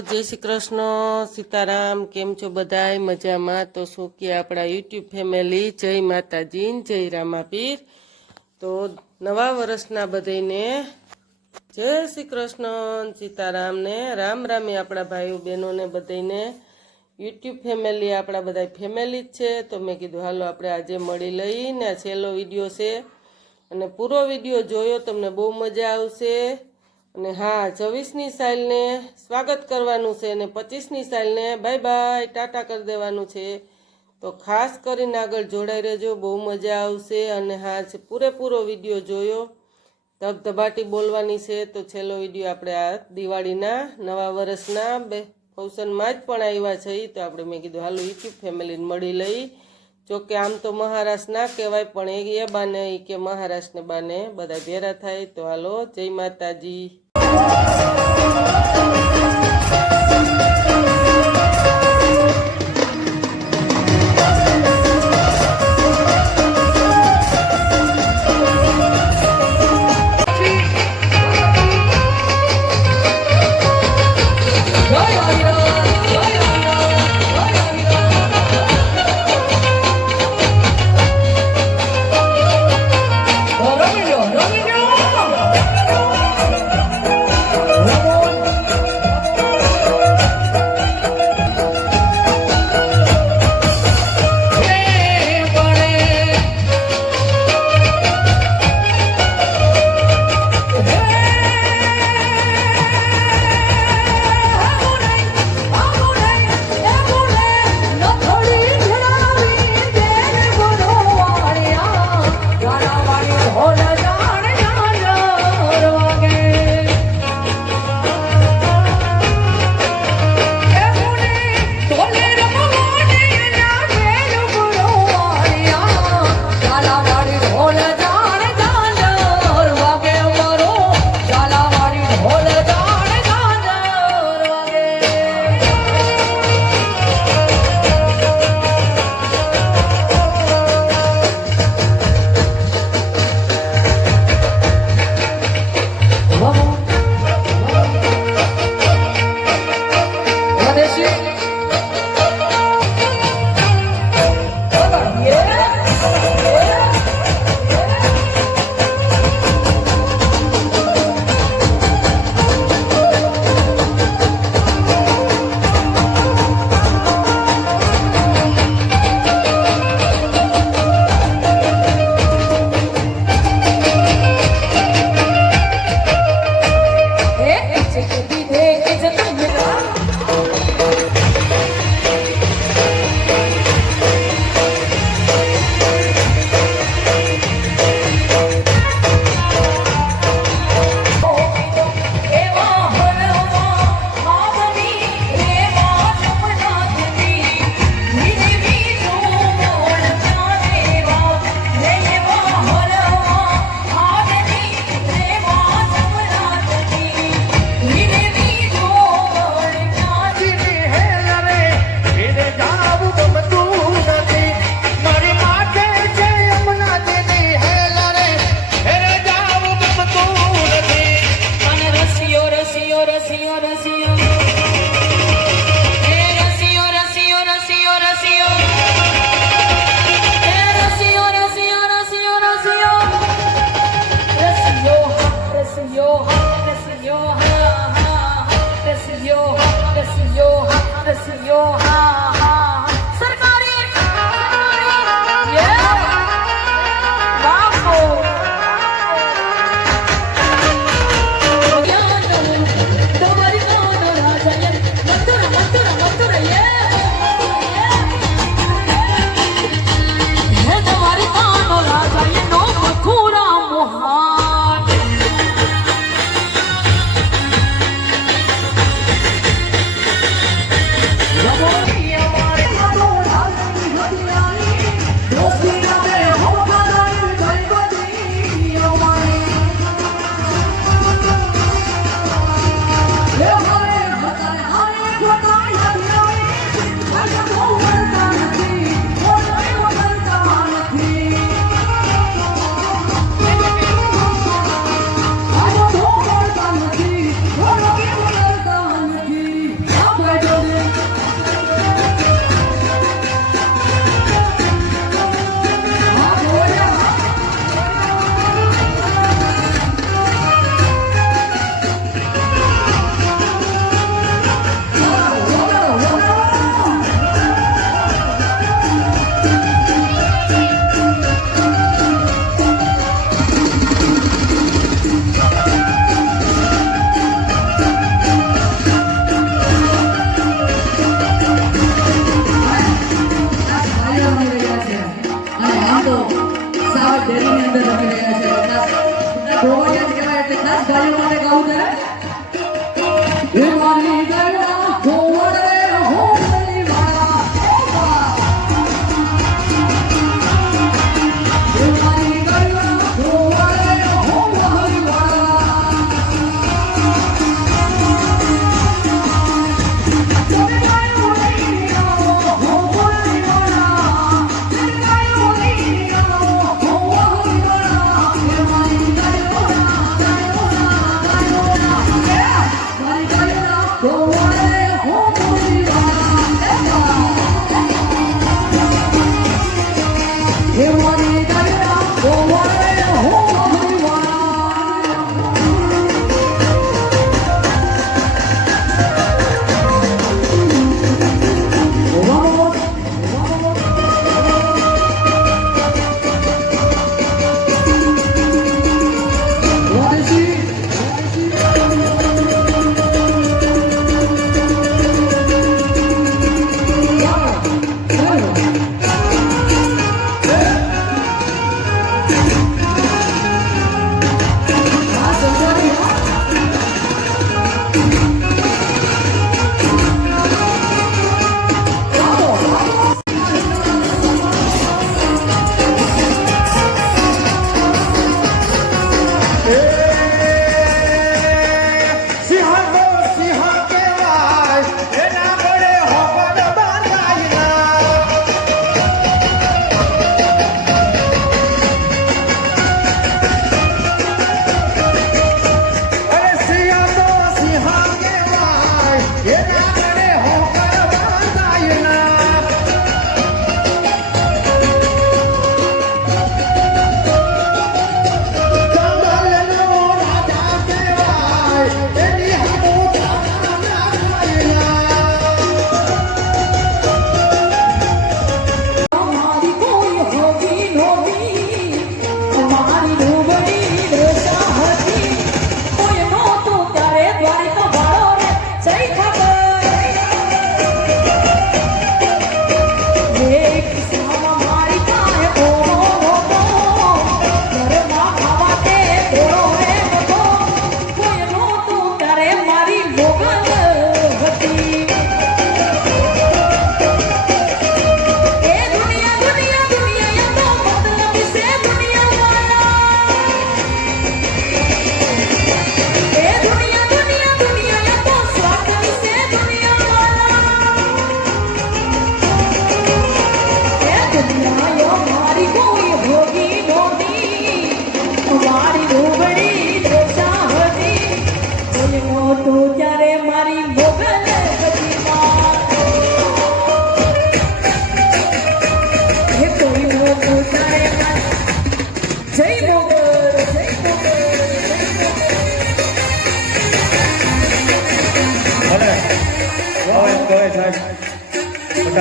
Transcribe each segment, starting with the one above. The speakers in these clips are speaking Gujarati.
જય શ્રી કૃષ્ણ, સીતારામ, કેમ છો બધાય? મજામાં? તો શું કે આપણા યુટ્યુબ ફેમિલી, જય માતાજી જય રામાપીર. તો નવા વર્ષના બધાને જય શ્રી કૃષ્ણ સીતારામને રામ રામે આપણા ભાઈઓ બહેનોને બધાને યુટ્યુબ ફેમિલી આપણા બધા ફેમિલી જ છે. તો મેં કીધું, હાલો, આપણે આજે મળી લઈને છેલ્લો વીડિયો છે. અને પૂરો વીડિયો જોયો, તમને બહુ મજા આવશે. અને હા, છવ્વીસની સાઇલને સ્વાગત કરવાનું છે અને પચીસની સાઇલને બાય બાય ટાટા કરી દેવાનું છે. તો ખાસ કરીને આગળ જોડાઈ રહેજો, બહુ મજા આવશે અને હા છે પૂરેપૂરો વીડિયો જોયો. ધબધબાટી બોલવાની છે, તો છેલ્લો વીડિયો આપણે આ દિવાળીના, નવા વર્ષના, બે, ફંક્શનમાં જ પણ આવ્યા છે, તો આપણે મેં કીધું, હાલો યુટ્યુબ ફેમિલીને મળી લઈ. જોકે આમ તો મહારાષ્ટ્ર ના કહેવાય, પણ એ બાને એ કે મહારાષ્ટ્રને બાને બધા ભેરા થાય. તો હાલો, જય માતાજી. જેની અંદર તમે રહ્યા છે પચાસ તો જેટલા એટલે દસ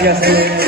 gracias. Eh.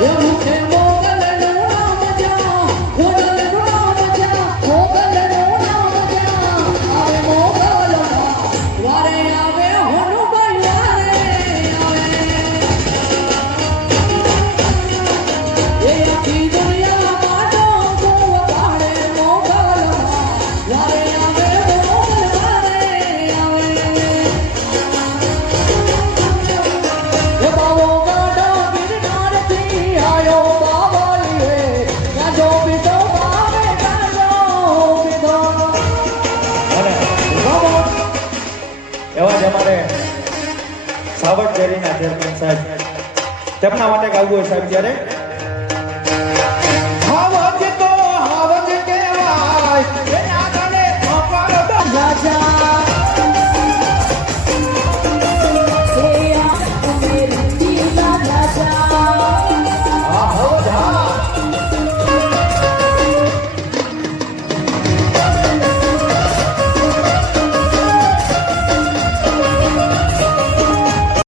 Yeah. ડેરીના સાહેબ. તેમના માટે ગાવું હોય સાહેબ ત્યારે